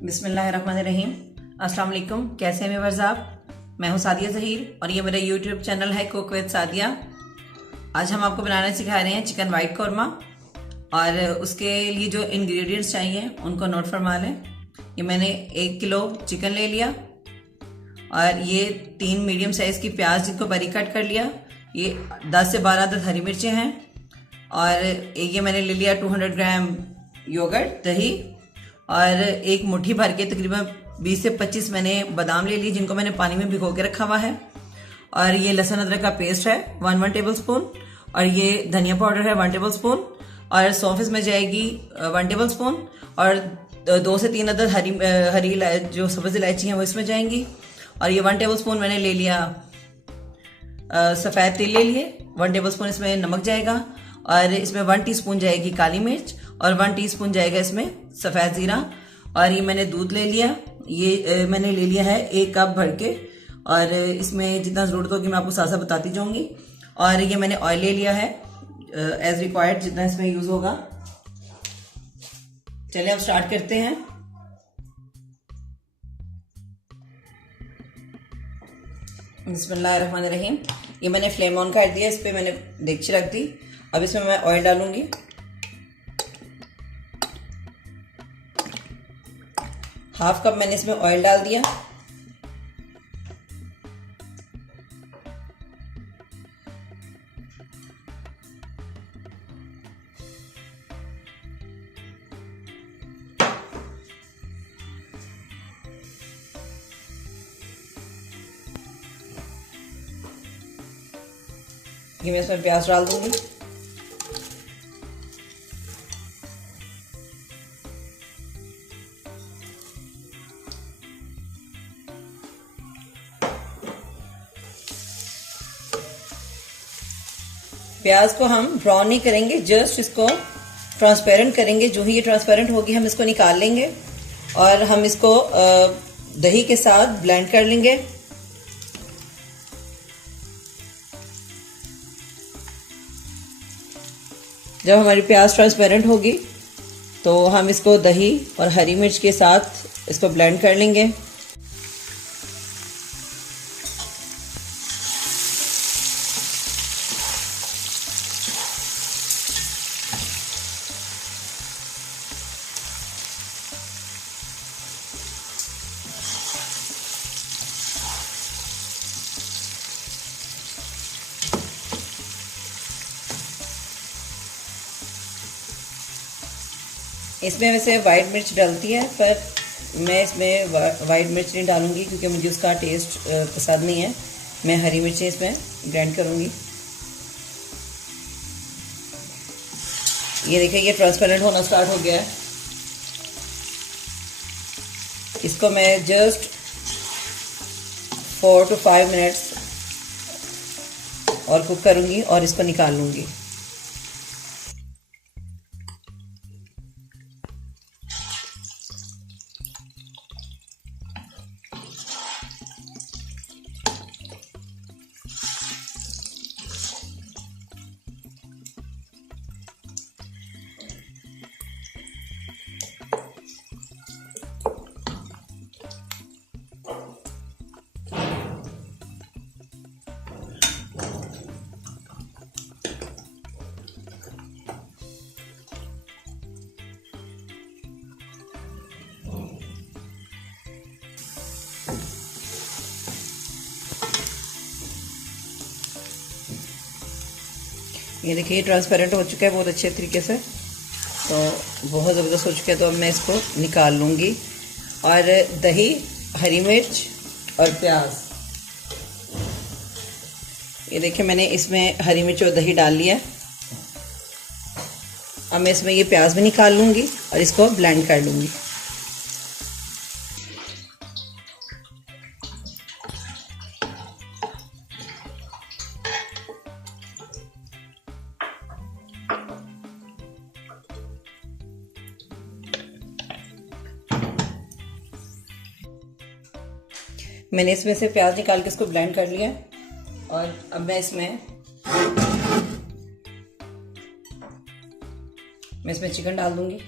बिस्मिल्लाहिर्रहमानिर्रहीम। अस्सलाम वालेकुम। कैसे हैं व्यूअर्स आप? मैं हूं सादिया ज़हीर और ये मेरा यूट्यूब चैनल है कुक विद सादिया। आज हम आपको बनाना सिखा रहे हैं चिकन वाइट कौरमा और उसके लिए जो इंग्रेडिएंट्स चाहिए उनको नोट फरमा लें। ये मैंने 1 किलो चिकन ले लिया और ये 3 मीडियम साइज़ की प्याज जिनको बारीक कट कर लिया। ये 10 से 12 अदद हरी मिर्चें हैं और ये मैंने ले लिया 200 ग्राम योगर्ट दही और एक मुट्ठी भर के तकरीबन 20 से 25 मैंने बादाम ले लिए जिनको मैंने पानी में भिगो के रखा हुआ है। और ये लहसुन अदरक का पेस्ट है 1 टेबल स्पून और ये धनिया पाउडर है 1 टेबल स्पून और सौंफ इसमें जाएगी 1 टेबल स्पून और 2 से 3 अदद हरी जो सब्ज इलायची हैं वो इसमें जाएंगी। और ये 1 टेबल स्पून मैंने ले लिया सफ़ेद तिल ले लिए। 1 टेबल स्पून इसमें नमक जाएगा और इसमें 1 टीस्पून जाएगी काली मिर्च और 1 टीस्पून जाएगा इसमें सफ़ेद ज़ीरा। और ये मैंने दूध ले लिया, ये मैंने ले लिया है 1 कप भर के और इसमें जितना ज़रूरत होगी मैं आपको साथ साथ बताती जाऊंगी। और ये मैंने ऑयल ले लिया है एज रिक्वायर्ड जितना इसमें यूज़ होगा। चलिए अब स्टार्ट करते हैं। बिस्मिल्लाहिर्रहमानिर्रहीम। ये मैंने फ्लेम ऑन कर दिया, इस पर मैंने देगची रख दी। अब इसमें मैं ऑयल डालूंगी। हाफ कप मैंने इसमें ऑयल डाल दिया। ये मैं इसमें प्याज डाल दूंगी। प्याज को हम ब्राउन नहीं करेंगे, जस्ट इसको ट्रांसपेरेंट करेंगे। जो ही ये ट्रांसपेरेंट होगी हम इसको निकाल लेंगे और हम इसको दही के साथ ब्लेंड कर लेंगे। जब हमारी प्याज ट्रांसपेरेंट होगी तो हम इसको दही और हरी मिर्च के साथ इसको ब्लेंड कर लेंगे। इसमें वैसे वाइट मिर्च डलती है पर मैं इसमें वाइट मिर्च नहीं डालूंगी क्योंकि मुझे उसका टेस्ट पसंद नहीं है। मैं हरी मिर्चें इसमें ब्लेंड करूंगी। ये देखिए ये ट्रांसपेरेंट होना स्टार्ट हो गया है। इसको मैं जस्ट 4 to 5 मिनट्स और कुक करूंगी और इसको निकाल लूंगी। ये देखिए ट्रांसपेरेंट हो चुका है बहुत अच्छे तरीके से, तो बहुत ज़बरदस्त हो चुका है। तो अब मैं इसको निकाल लूँगी। और दही, हरी मिर्च और प्याज, ये देखिए मैंने इसमें हरी मिर्च और दही डाल लिया। अब मैं इसमें ये प्याज भी निकाल लूँगी और इसको ब्लेंड कर लूँगी। मैंने इसमें से प्याज निकाल के इसको ब्लेंड कर लिया और अब मैं इसमें चिकन डाल दूंगी।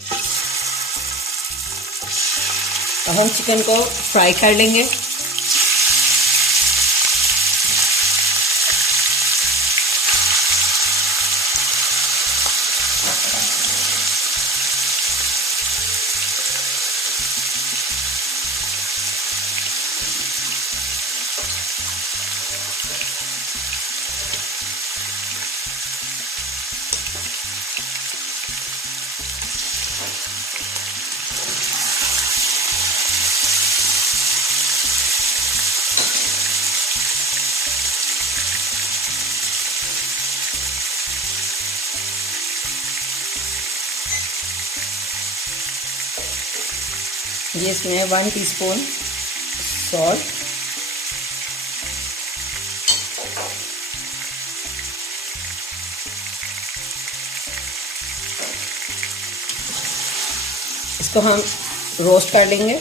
अब हम चिकन को फ्राई कर लेंगे। ये इसमें 1 टीस्पून सॉल्ट, इसको हम रोस्ट कर लेंगे।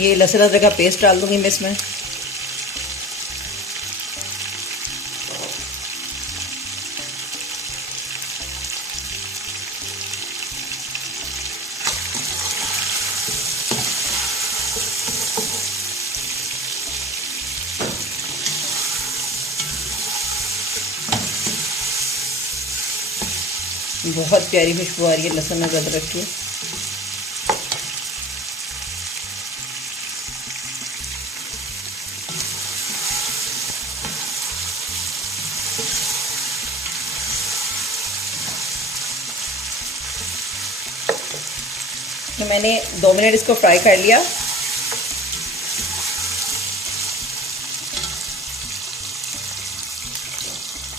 ये लहसुन अदरक का पेस्ट डाल दूंगी मैं इसमें। बहुत प्यारी खुशबू आ रही है लहसुन और अदरक की। तो मैंने 2 मिनट इसको फ्राई कर लिया।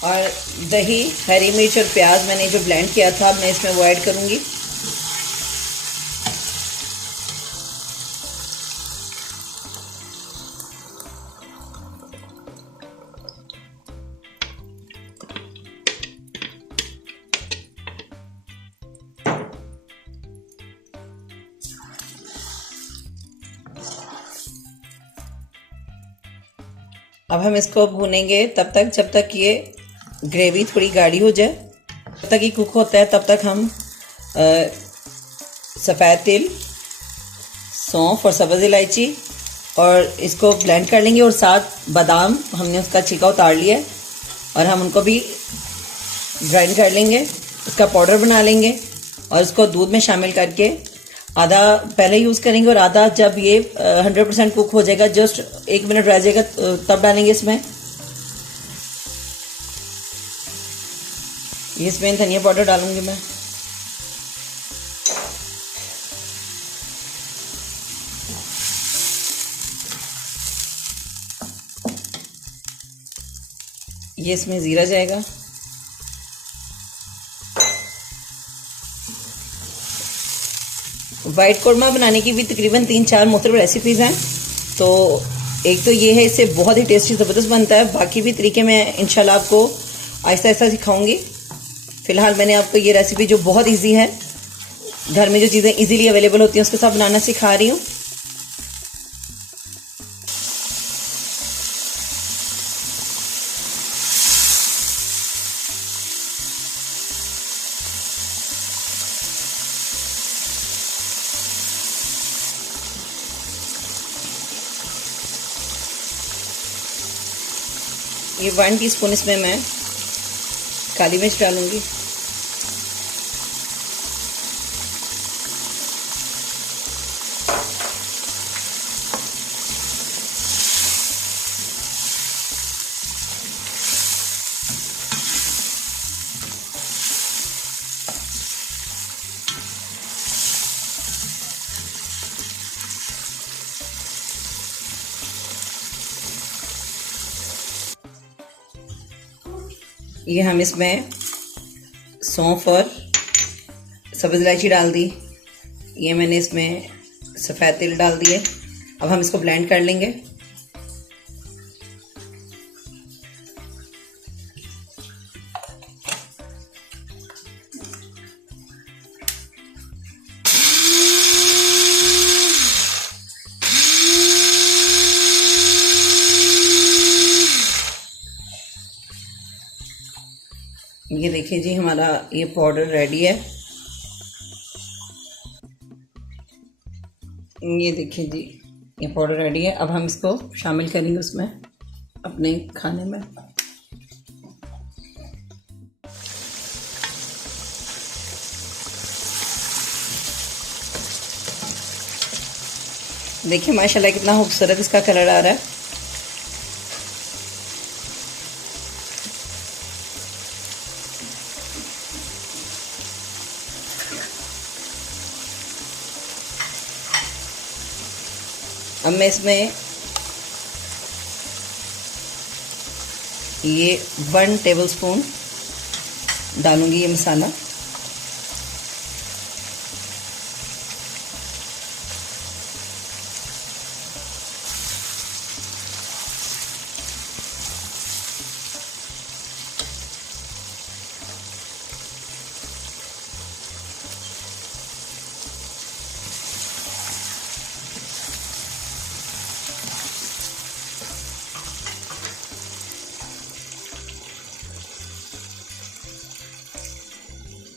और दही, हरी मिर्च और प्याज मैंने जो ब्लेंड किया था मैं इसमें वो ऐड करूंगी। अब हम इसको भूनेंगे तब तक जब तक ये ग्रेवी थोड़ी गाढ़ी हो जाए। जब तक ये कुक होता है तब तक हम सफ़ेद तिल, सौंफ और सब्ज़ इलायची और इसको ब्लेंड कर लेंगे। और साथ बादाम हमने उसका छिलका उतार लिया है और हम उनको भी ग्राइंड कर लेंगे, उसका पाउडर बना लेंगे। और इसको दूध में शामिल करके आधा पहले यूज़ करेंगे और आधा जब ये 100% कुक हो जाएगा, जस्ट 1 मिनट रह जाएगा, तब डालेंगे इसमें। इसमें धनिया पाउडर डालूंगी मैं। ये इसमें जीरा जाएगा। वाइट कोरमा बनाने की भी तकरीबन 3-4 मुख्तलिफ रेसिपीज़ हैं। तो एक तो ये है, इससे बहुत ही टेस्टी ज़बरदस्त बनता है। बाकी भी तरीके मैं इंशाल्लाह आपको आहिस्ता आहिस्ता सिखाऊंगी। फ़िलहाल मैंने आपको ये रेसिपी जो बहुत इजी है, घर में जो चीज़ें इजीली अवेलेबल होती हैं उसके साथ बनाना सिखा रही हूँ। ये 1 टीस्पून इसमें मैं काली मिर्च डालूंगी। ये हम इसमें सौंफ और सब्ज़ इलायची डाल दी। ये मैंने इसमें सफ़ेद तिल डाल दिए। अब हम इसको ब्लेंड कर लेंगे। ये देखिए जी, हमारा ये पाउडर रेडी है। ये देखिए जी, ये पाउडर रेडी है। अब हम इसको शामिल करेंगे उसमें, अपने खाने में। देखिए माशाल्लाह कितना खूबसूरत इसका कलर आ रहा है। अब मैं इसमें ये 1 टेबलस्पून डालूंगी ये मसाला।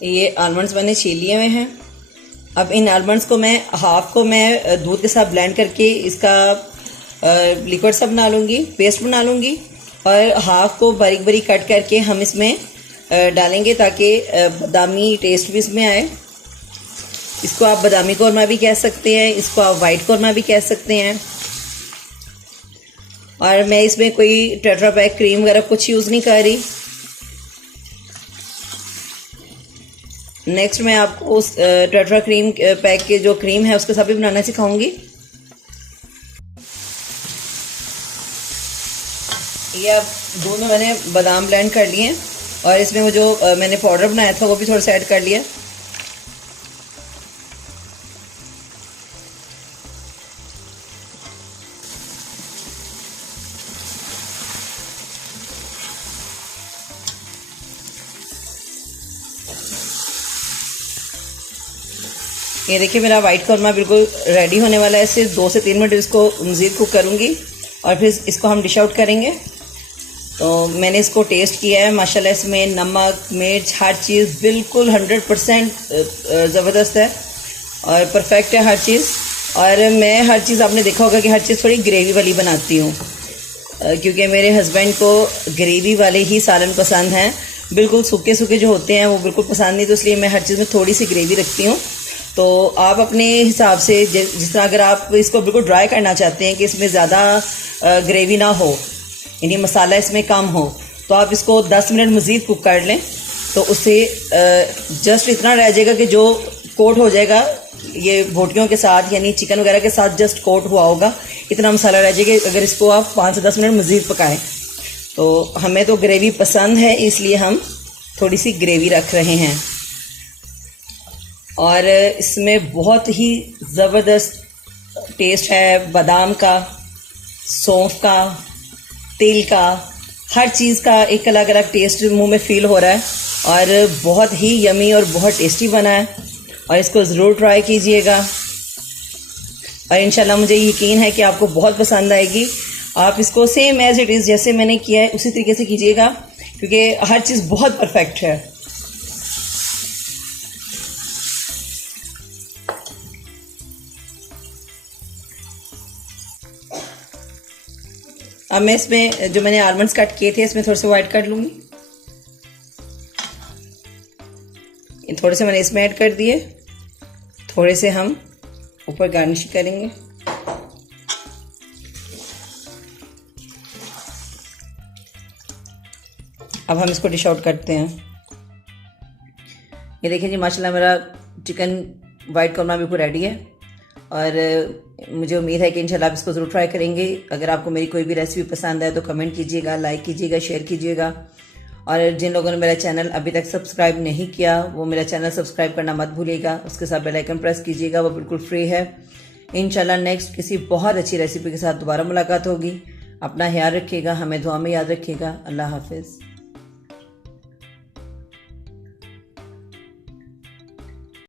ये आलमंड्स मैंने छील लिए हुए हैं। अब इन आलमंड्स को मैं हाफ को मैं दूध के साथ ब्लेंड करके इसका लिक्विड सा बना लूँगी, पेस्ट बना लूँगी, और हाफ को बारीक बारीक कट करके हम इसमें डालेंगे ताकि बादामी टेस्ट भी इसमें आए। इसको आप बादामी कौरमा भी कह सकते हैं, इसको आप वाइट कौरमा भी कह सकते हैं। और मैं इसमें कोई टेट्रा पैक क्रीम वगैरह कुछ यूज़ नहीं कर रही। नेक्स्ट मैं आपको उस टेट्रा क्रीम पैक के जो क्रीम है उसके साथ भी बनाना सिखाऊंगी। ये अब दूध में मैंने बादाम ब्लेंड कर लिए हैं और इसमें वो जो मैंने पाउडर बनाया था वो भी थोड़ा सा ऐड कर लिया। ये देखिए मेरा वाइट कौरमा बिल्कुल रेडी होने वाला है। इसे 2 से 3 मिनट इसको मज़ीद कुक करूँगी और फिर इसको हम डिश आउट करेंगे। तो मैंने इसको टेस्ट किया है, माशाल्लाह इसमें नमक, मिर्च, हर चीज़ बिल्कुल 100% ज़बरदस्त है और परफेक्ट है हर चीज़। और मैं हर चीज़, आपने देखा होगा कि हर चीज़ थोड़ी ग्रेवी वाली बनाती हूँ, क्योंकि मेरे हस्बैंड को ग्रेवी वाले ही सालन पसंद हैं। बिल्कुल सूखे सूखे जो होते हैं वो बिल्कुल पसंद नहीं, तो इसलिए मैं हर चीज़ में थोड़ी सी ग्रेवी रखती हूँ। तो आप अपने हिसाब से जिस तरह, अगर आप इसको बिल्कुल ड्राई करना चाहते हैं कि इसमें ज़्यादा ग्रेवी ना हो, यानी मसाला इसमें कम हो, तो आप इसको 10 मिनट मज़ीद कुक कर लें। तो उससे जस्ट इतना रह जाएगा कि जो कोट हो जाएगा ये बोटियों के साथ, यानी चिकन वगैरह के साथ जस्ट कोट हुआ होगा, इतना मसाला रह जाएगा अगर इसको आप 5 से 10 मिनट मज़ीद पकाएं। तो हमें तो ग्रेवी पसंद है, इसलिए हम थोड़ी सी ग्रेवी रख रहे हैं। और इसमें बहुत ही ज़बरदस्त टेस्ट है बादाम का, सौंफ का, तिल का, हर चीज़ का एक अलग अलग टेस्ट मुंह में फ़ील हो रहा है और बहुत ही यमी और बहुत टेस्टी बना है। और इसको ज़रूर ट्राई कीजिएगा और इंशाल्लाह मुझे यकीन है कि आपको बहुत पसंद आएगी। आप इसको सेम एज़ इट इज़ जैसे मैंने किया है उसी तरीके से कीजिएगा, क्योंकि हर चीज़ बहुत परफेक्ट है। अब मैं इसमें जो मैंने आलमंड्स कट किए थे इसमें थोड़े से ऐड कर लूँगी। थोड़े से मैंने इसमें ऐड कर दिए, थोड़े से हम ऊपर गार्निश करेंगे। अब हम इसको डिश आउट करते हैं। ये देखिए जी, माशाल्लाह मेरा चिकन वाइट कौरमा बिल्कुल रेडी है और मुझे उम्मीद है कि इंशाल्लाह आप इसको ज़रूर ट्राई करेंगे। अगर आपको मेरी कोई भी रेसिपी पसंद आए तो कमेंट कीजिएगा, लाइक कीजिएगा, शेयर कीजिएगा। और जिन लोगों ने मेरा चैनल अभी तक सब्सक्राइब नहीं किया वो मेरा चैनल सब्सक्राइब करना मत भूलिएगा। उसके साथ बेल आइकन प्रेस कीजिएगा, वो बिल्कुल फ्री है। इंशाल्लाह नेक्स्ट किसी बहुत अच्छी रेसिपी के साथ दोबारा मुलाकात होगी। अपना ख्याल रखिएगा, हमें दुआ में याद रखिएगा। अल्लाह हाफिज़।